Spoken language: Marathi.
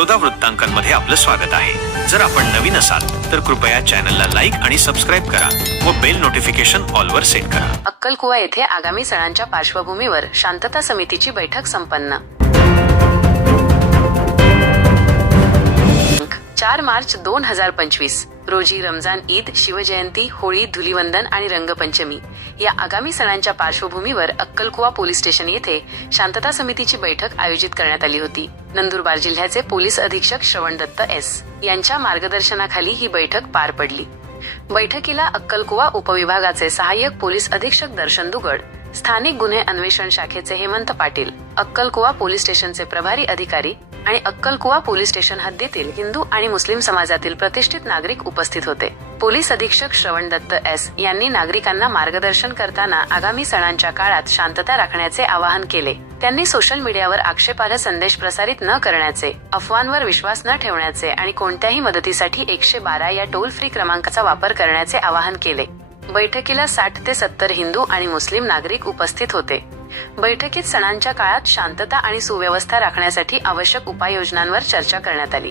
बडोदा वृत्तांकनमध्ये आपलं स्वागत आहे. जर आपण नवीन असाल तर कृपया चॅनलला लाईक आणि सबस्क्राईब करा व बेल नोटिफिकेशन ऑलवर सेट करा. अक्कलकुवा येथे आगामी सणांच्या पार्श्वभूमीवर शांतता समितीची बैठक संपन्न. चार मार्च दोन हजार पंचवीस. रोजी रमजान ईद शिवजयंती होळी धुलीवंदन आणि रंगपंचमी. या आगामी सणांच्या पार्श्वभूमीवर अक्कलकुवा पोलीस स्टेशन येथे शांतता समितीची बैठक आयोजित करण्यात आली होती. नंदुरबार जिल्ह्याचे पोलीस अधीक्षक श्रवण दत्त एस. यांच्या मार्गदर्शनाखाली ही बैठक पार पडली. बैठकीला अक्कलकुवा उपविभागाचे सहाय्यक पोलीस अधीक्षक दर्शन दुगड स्थानिक गुन्हे अन्वेषण शाखेचे हेमंत पाटील अक्कलकुवा पोलीस स्टेशनचे प्रभारी अधिकारी आणि अक्कलकुवा पोलीस स्टेशन हद्दीतील हिंदू आणि मुस्लिम समाजातील प्रतिष्ठित नागरिक उपस्थित होते. पोलीस अधीक्षक श्रवण दत्त एस यांनी नागरिकांना मार्गदर्शन करताना आगामी सणांच्या काळात शांतता राखण्याचे आवाहन केले. त्यांनी सोशल मीडियावर आक्षेपार्ह संदेश प्रसारित न करण्याचे अफवांवर विश्वास न ठेवण्याचे आणि कोणत्याही मदतीसाठी एकशे बारा या टोल फ्री क्रमांकाचा वापर करण्याचे आवाहन केले. बैठकीला साठ ते सत्तर हिंदू आणि मुस्लिम नागरिक उपस्थित होते. बैठकीत सणांच्या काळात शांतता आणि सुव्यवस्था राखण्यासाठी आवश्यक उपाययोजनांवर चर्चा करण्यात आली.